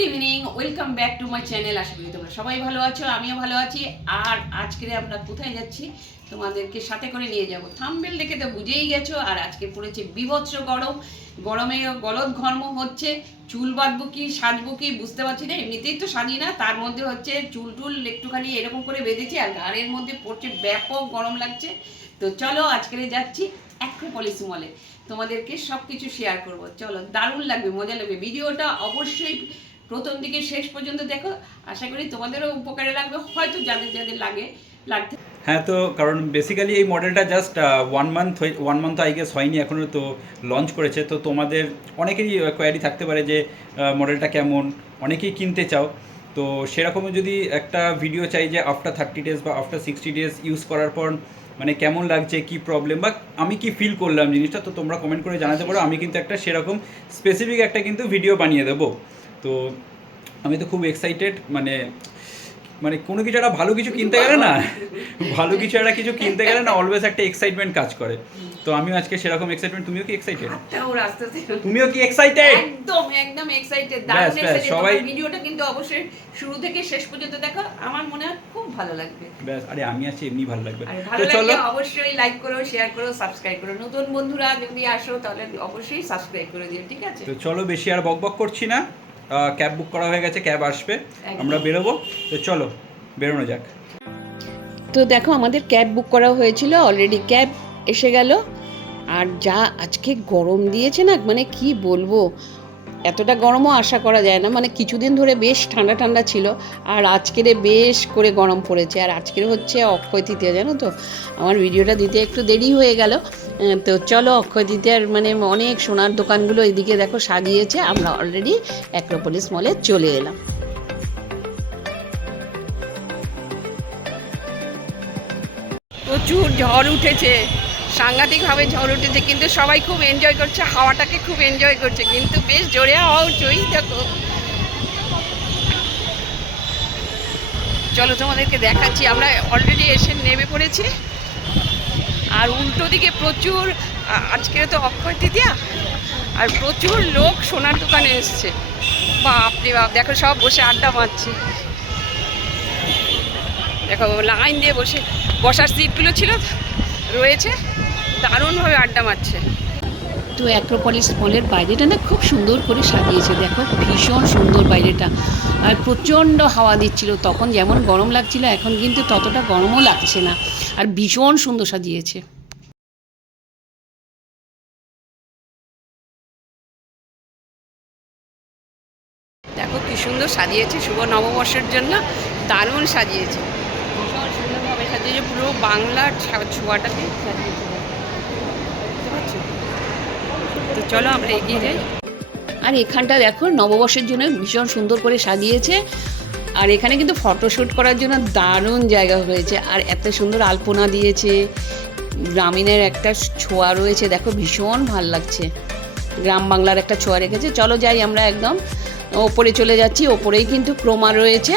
Good evening, welcome back to my channel. আশা করি তোমরা সবাই ভালো আছো, আমিও ভালো আছি। আর আজকে আমরা কোথায় যাচ্ছি তোমাদেরকে সাথে করে নিয়ে যাব। থাম্বনেল দেখে তো বুঝেই গেছো। আর আজকে পড়েছে বিভৎস গরম, গরমে গলদ ঘর্ম হচ্ছে। চুল বাঁধবো কি সাজবো কি বুঝতে পারছি না। এমনিতেই তো সাজি না, তার মধ্যে হচ্ছে চুল টুল একটুখানি এরকম করে বেঁধেছি, আর গাড়ির মধ্যে পড়ছে ব্যাপক গরম লাগছে। তো চলো আজকে যাচ্ছি অ্যাক্রোপলিস মলে, তোমাদেরকে সব কিছু শেয়ার করবো। চলো, দারুণ লাগবে, মজা লাগবে। ভিডিওটা অবশ্যই প্রথম দিকে শেষ পর্যন্ত দেখো, আশা করি তোমাদেরও উপকারে লাগবে, হয়তো যাদের যাদের লাগতে। হ্যাঁ, তো কারণ বেসিক্যালি এই মডেলটা just one month I guess হয়নি এখনও, তো লঞ্চ করেছে। তো তোমাদের অনেকেরই কোয়ারি থাকতে পারে যে মডেলটা কেমন, অনেকেই কিনতে চাও। তো সেরকমই যদি একটা ভিডিও চাই যে আফটার 30 ডেজ বা আফটার 60 ডেজ ইউজ করার পর মানে কেমন লাগছে, কি প্রবলেম বা আমি কি ফিল করলাম জিনিসটা, তো তোমরা কমেন্ট করে জানাতে পারো। আমি কিন্তু একটা সেরকম স্পেসিফিক একটা কিন্তু ভিডিও বানিয়ে দেবো। তো আমি তো খুব এক্সাইটেড, মানে কোনো কিছু একটা ভালো কিছু কিনতে গেলে না, ভালো কিছু একটা কিছু কিনতে গেলে না অলওয়েজ একটা এক্সাইটমেন্ট কাজ করে। তো আমিও আজকে সেরকম এক্সাইটমেন্ট। তুমিও কি এক্সাইটেড? তুমিও কি এক্সাইটেড? একদম একদম এক্সাইটেড, দারুণ এক্সাইটেড। সবাই ভিডিওটা কিন্তু অবশ্যই শুরু থেকে শেষ পর্যন্ত দেখো, আমার মনে হয় খুব ভালো লাগবে। ব্যাস, আরে আমি আছি, এমনি ভালো লাগবে। তো চলো, অবশ্যই লাইক করো, শেয়ার করো, সাবস্ক্রাইব করো। নতুন বন্ধুরা যদি আসো তাহলে অবশ্যই সাবস্ক্রাইব করে দিও, ঠিক আছে? তো চলো, বেশি আর বকবক করছি না। ক্যাব বুক করা হয়ে গেছে, ক্যাব আসবে, আমরা বেরোবো। তো চলো বেরোনো যাক। তো দেখো, আমাদের ক্যাব বুক করা হয়েছিল, অলরেডি ক্যাব এসে গেল। আর যা আজকে গরম দিয়েছে না, মানে কি বলবো, এতটা গরমও আশা করা যায় না। মানে কিছুদিন ধরে বেশ ঠান্ডা ঠান্ডা ছিল, আর আজকের বেশ করে গরম পড়েছে। আর আজকের হচ্ছে অক্ষয় তৃতীয়া, জানো তো। আমার ভিডিওটা দিতে একটু দেরি হয়ে গেল। তো চলো, অক্ষয় তৃতীয়ার মানে অনেক সোনার দোকানগুলো এদিকে দেখো সাজিয়েছে। আমরা অলরেডি অ্যাক্রোপলিস মলে চলে এলাম। প্রচুর ঝড় উঠেছে, সাংঘাতিকভাবে ঝড় উঠেছে, কিন্তু সবাই খুব এনজয় করছে, হাওয়াটাকে খুব এনজয় করছে, কিন্তু বেশ জোরে হাওয়া উঠছে। দেখো, চলো তোমাদেরকে দেখাচ্ছি। আমরা অলরেডি এসে নেমে পড়েছি। আর উল্টো দিকে প্রচুর, আজকে তো অক্ষয় তৃতীয়া, আর প্রচুর লোক সোনার দোকানে এসছে। বাপরে বাপ, দেখো সব বসে আড্ডা মারছে। দেখো লাইন দিয়ে বসার সিটগুলো ছিল রয়েছে, দারুণভাবে আড্ডা মারছে। তো অ্যাক্রোপলিস মলের বাইরেটা না খুব সুন্দর করে সাজিয়েছে, দেখো ভীষণ সুন্দর বাইরেটা। আর প্রচণ্ড হাওয়া দিচ্ছিল, তখন যেমন গরম লাগছিল এখন কিন্তু ততটা গরমও লাগছে না। আর ভীষণ সুন্দর সাজিয়েছে। দেখো কি সুন্দর সাজিয়েছে শুভ নববর্ষের জন্য, দারুণ সাজিয়েছে, ভীষণ সুন্দরভাবে সাজিয়েছে, পুরো বাংলার ছোঁয়াটাকে সাজিয়েছে। তো চলো আমরা এগিয়ে যাই। আর এখানটা দেখো নববর্ষের জন্য ভীষণ সুন্দর করে সাজিয়েছে। আর এখানে কিন্তু ফটোশ্যুট করার জন্য দারুণ জায়গা হয়েছে। আর এত সুন্দর আলপনা দিয়েছে, গ্রামীণের একটা ছোঁয়া রয়েছে, দেখো ভীষণ ভাল লাগছে। গ্রাম বাংলার একটা ছোঁয়া রেখেছে। চলো যাই, আমরা একদম ওপরে চলে যাচ্ছি। ওপরেই কিন্তু ক্রোমা রয়েছে।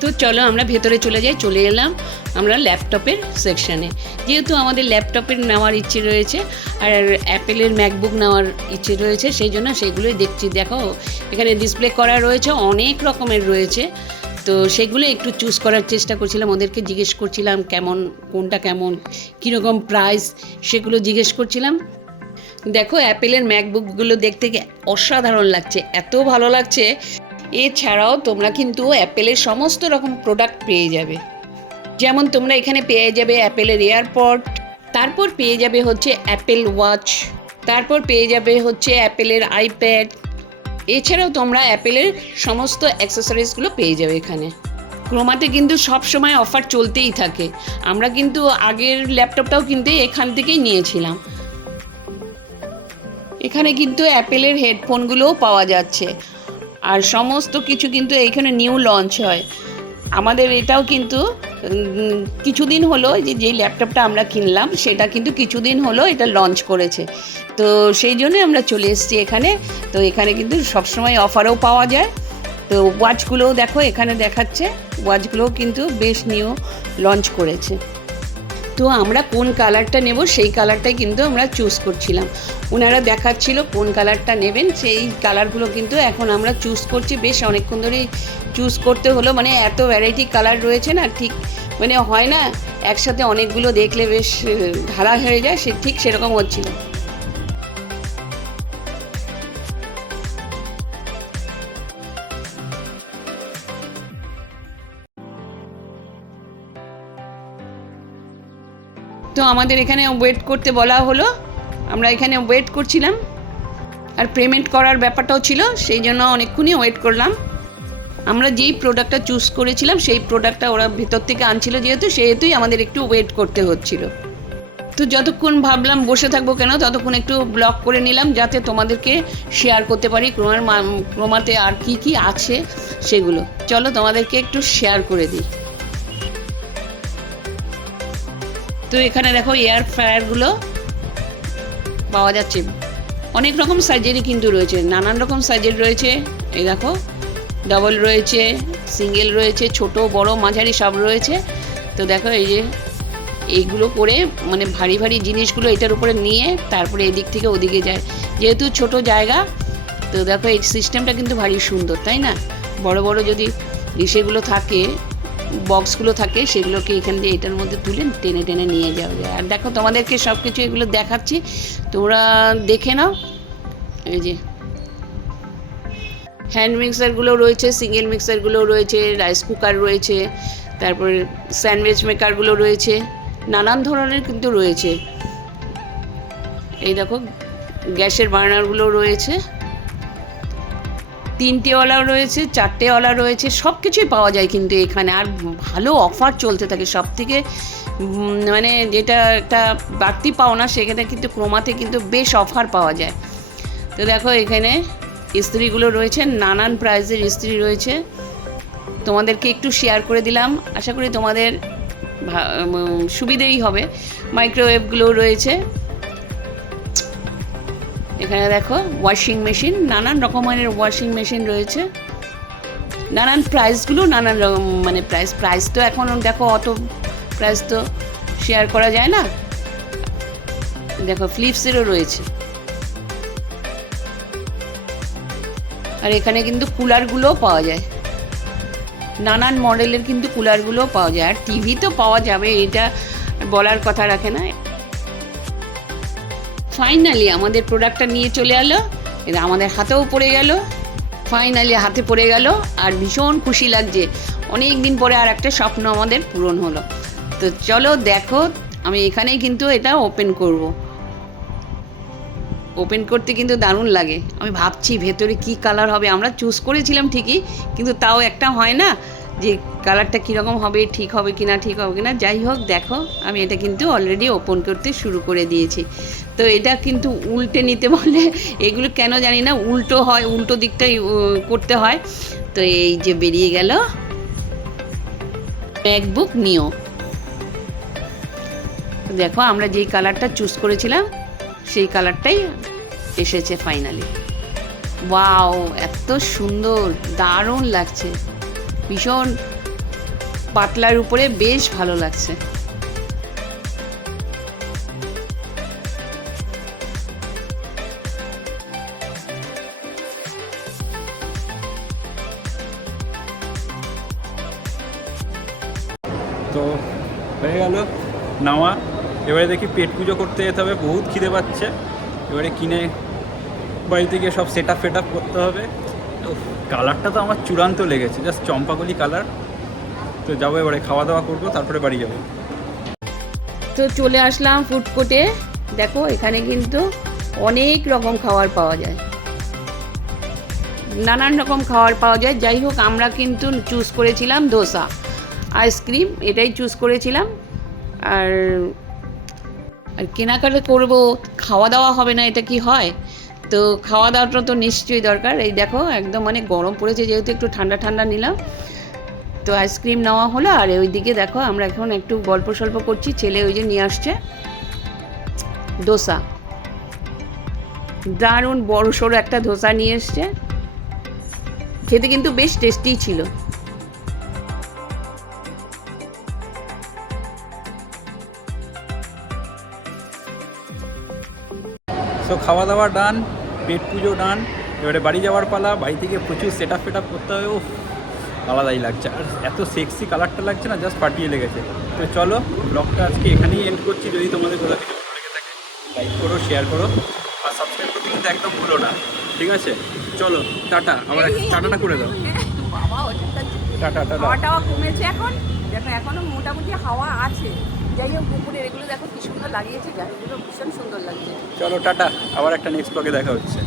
তো চলো আমরা ভেতরে চলে যাই। চলে এলাম আমরা ল্যাপটপের সেকশানে, যেহেতু আমাদের ল্যাপটপের নেওয়ার ইচ্ছে রয়েছে আর অ্যাপেলের ম্যাকবুক নেওয়ার ইচ্ছে রয়েছে, সেই জন্য সেগুলোই দেখছি। দেখো এখানে ডিসপ্লে করা রয়েছে, অনেক রকমের রয়েছে। তো সেগুলো একটু চুজ করার চেষ্টা করছিলাম, ওদেরকে জিজ্ঞেস করছিলাম কেমন, কোনটা কেমন, কীরকম প্রাইস, সেগুলো জিজ্ঞেস করছিলাম। দেখো অ্যাপেলের ম্যাকবুকগুলো দেখতে অসাধারণ লাগছে, এত ভালো লাগছে। এছাড়াও তোমরা কিন্তু অ্যাপেলের সমস্ত রকম প্রোডাক্ট পেয়ে যাবে। যেমন তোমরা এখানে পেয়ে যাবে অ্যাপেলের এয়ারপড, তারপর পেয়ে যাবে হচ্ছে অ্যাপেল ওয়াচ, তারপর পেয়ে যাবে হচ্ছে অ্যাপেলের আইপ্যাড। এছাড়াও তোমরা অ্যাপেলের সমস্ত অ্যাক্সেসরিজগুলো পেয়ে যাবে এখানে। ক্রোমাতে কিন্তু সব সময় অফার চলতেই থাকে। আমরা কিন্তু আগের ল্যাপটপটাও কিন্তু এখান থেকেই নিয়েছিলাম। এখানে কিন্তু অ্যাপেলের হেডফোনগুলোও পাওয়া যাচ্ছে। আর সমস্ত কিছু কিন্তু এখানে নিউ লঞ্চ হয়। আমাদের এটাও কিন্তু কিছুদিন হলো, যেই ল্যাপটপটা আমরা কিনলাম সেটা কিন্তু কিছুদিন হলো এটা লঞ্চ করেছে। তো সেই জন্যই আমরা চলে এসেছি এখানে। তো এখানে কিন্তু সবসময় অফারও পাওয়া যায়। তো ওয়াচগুলোও দেখো এখানে দেখাচ্ছে, ওয়াচগুলোও কিন্তু বেশ নিউ লঞ্চ করেছে। তো আমরা কোন কালারটা নেব সেই কালারটাই কিন্তু আমরা চুজ করছিলাম। ওনারা দেখাচ্ছিল কোন কালারটা নেবেন, সেই কালারগুলো কিন্তু এখন আমরা চুজ করছি। বেশ অনেকক্ষণ ধরেই চুজ করতে হলো, মানে এত ভ্যারাইটি কালার রয়েছে না, ঠিক মানে হয় না একসাথে অনেকগুলো দেখলে বেশ ধারা হয়ে যায়, সে ঠিক সেরকম হচ্ছিল। তো আমাদের এখানে ওয়েট করতে বলা হলো, আমরা এখানে ওয়েট করছিলাম, আর পেমেন্ট করার ব্যাপারটাও ছিল, সেই জন্য অনেকক্ষণই ওয়েট করলাম। আমরা যেই প্রোডাক্টটা চুজ করেছিলাম সেই প্রোডাক্টটা ওরা ভেতর থেকে আনছিল সেহেতুই আমাদের একটু ওয়েট করতে হচ্ছিল। তো যতক্ষণ ভাবলাম বসে থাকবো কেন, ততক্ষণ একটু ব্লগ করে নিলাম যাতে তোমাদেরকে শেয়ার করতে পারি ক্রোমাতে আর কি কি আছে সেগুলো। চলো তোমাদেরকে একটু শেয়ার করে দিই। তো এখানে দেখো এয়ার ফ্রায়ারগুলো পাওয়া যাচ্ছে, অনেক রকম সাইজেরই কিন্তু রয়েছে, নানান রকম সাইজের রয়েছে। এই দেখো ডাবল রয়েছে, সিঙ্গেল রয়েছে, ছোট বড় মাঝারি সব রয়েছে। তো দেখো এই যে এইগুলো করে মানে ভারী ভারী জিনিসগুলো এটার উপরে নিয়ে তারপরে এদিক থেকে ওদিকে যায়, যেহেতু ছোট জায়গা। তো দেখো এই সিস্টেমটা কিন্তু ভারী সুন্দর, তাই না? বড় বড় যদি সেগুলো থাকে, বক্সগুলো থাকে, সেগুলোকে এখান দিয়ে এটার মধ্যে তুলে টেনে টেনে নিয়ে যাওয়া যায়। আর দেখো তোমাদেরকে সব কিছু এগুলো দেখাচ্ছি, তোমরা দেখে নাও। এই যে হ্যান্ড মিক্সারগুলো রয়েছে, সিঙ্গেল মিক্সারগুলো রয়েছে, রাইস কুকার রয়েছে, তারপরে স্যান্ডউইচ মেকারগুলো রয়েছে, নানান ধরনের কিন্তু রয়েছে। এই দেখো গ্যাসের বার্নারগুলো রয়েছে, 3টেওয়ালাও রয়েছে, 4টেওয়ালা রয়েছে, সব কিছুই পাওয়া যায় কিন্তু এখানে। আর ভালো অফার চলতে থাকে, সব থেকে মানে যেটা একটা বাড়তি পাওনা, সেখানে কিন্তু ক্রোমাতে কিন্তু বেশ অফার পাওয়া যায়। তো দেখো এখানে ইস্ত্রিগুলো রয়েছে, নানান প্রাইসের ইস্ত্রি রয়েছে, তোমাদেরকে একটু শেয়ার করে দিলাম, আশা করি তোমাদের সুবিধেই হবে। মাইক্রোওয়েভগুলো রয়েছে, এখানে দেখো ওয়াশিং মেশিন, নানান রকমের ওয়াশিং মেশিন রয়েছে, নানান প্রাইসগুলো নানান রকম মানে প্রাইস তো এখন দেখো অত প্রাইস তো শেয়ার করা যায় না। দেখো ফিলিপসেরও রয়েছে, আর এখানে কিন্তু কুলারগুলোও পাওয়া যায়, নানান মডেলের কিন্তু কুলারগুলোও পাওয়া যায়। আর টিভি তো পাওয়া যাবে, এটা বলার কথা রাখে না। ফাইনালি আমাদের প্রোডাক্টটা নিয়ে চলে এলো, এটা আমাদের হাতেও পড়ে গেল, ফাইনালি হাতে পড়ে গেল, আর ভীষণ খুশি লাগছে। অনেক দিন পরে আর একটা স্বপ্ন আমাদের পূরণ হলো। তো চলো দেখো, আমি এখানেই কিন্তু এটা ওপেন করব। ওপেন করতে কিন্তু দারুণ লাগে। আমি ভাবছি ভেতরে কি কালার হবে, আমরা চুজ করেছিলাম ঠিকই, কিন্তু তাও একটা হয় না যে কালারটা কীরকম হবে, ঠিক হবে কি না, ঠিক হবে কি না। যাই হোক দেখো আমি এটা কিন্তু অলরেডি ওপেন করতে শুরু করে দিয়েছি। তো এটা কিন্তু উল্টে নিতে বলে, এগুলো কেন জানি না উল্টো হয়, উল্টো দিকটাই করতে হয়। তো এই যে বেরিয়ে গেল ম্যাকবুক নিও। দেখো আমরা যেই কালারটা চুজ করেছিলাম সেই কালারটাই এসেছে ফাইনালি। ওয়াও, এত সুন্দর, দারুণ লাগছে, ভীষণ পাতলার উপরে বেশ ভালো লাগছে। তো হয়ে গেল নেওয়া, এবারে দেখি পেট পুজো করতে যেতে হবে, বহুত খিদে পাচ্ছে। এবারে কিনে বাড়িতে গিয়ে সব সেট আপ করতে হবে। তো কালারটা তো আমার চূড়ান্ত লেগেছে, জাস্ট চম্পাকলি কালার। তো যাবো এবারে, খাওয়া দাওয়া করবো, তারপরে বাড়ি যাবো। তো চলে আসলাম ফুড কোর্টে। দেখো এখানে কিন্তু অনেক রকম খাবার পাওয়া যায়, নানান রকম খাবার পাওয়া যায়। যাই হোক আমরা কিন্তু চুজ করেছিলাম ধোসা, আইসক্রিম, এটাই চুজ করেছিলাম। আর কেনাকাটা করবো, খাওয়া দাওয়া হবে না, এটা কি হয়? তো খাওয়া দাওয়াটা তো নিশ্চয়ই দরকার। এই দেখো একদম মানে গরম পড়েছে, যেহেতু একটু ঠান্ডা ঠান্ডা নিলাম। তো আইসক্রিম নেওয়া হলো, আর ওইদিকে দেখো আমরা এখন একটু গল্প সল্প করছি। ছেলে ওই যে নিয়ে আসছে ধোসা, দারুণ বড় সড়ো একটা ধোসা নিয়ে এসছে, খেতে কিন্তু বেশ টেস্টি ছিল। সো খাওয়া দাওয়া ডান, পেট পুজো ডান, এবারে বাড়ি যাওয়ার পালা। বাড়ি থেকে প্রচুর সেট আপ করতে হবে। ও আলাদাই লাগছে, আর এত সেক্সি কালারটা লাগছে না, জাস্ট পাঠিয়ে লেগেছে। তো চলো ব্লগটা আজকে এখানেই এন্ড করছি। যদি তোমাদের কোথাও কিছু ভালো লেগে থাকে লাইক করো, শেয়ার করো, আর সাবস্ক্রাইব করতে কিন্তু একদম ভুলো না, ঠিক আছে? চলো টাটা, আবার টাটাটা করে দাও। বাবা ওটা টাটা টাটা। হাওয়াটাও কমেছে এখন, দেখো এখনো মোটামুটি হাওয়া আছে। যাই হোক পুকুরের এগুলো দেখো কি সুন্দর লাগিয়েছে, গাছগুলো ভীষণ সুন্দর লাগছে। চলো টাটা, আবার একটা নেক্সট ব্লগে দেখা হচ্ছে।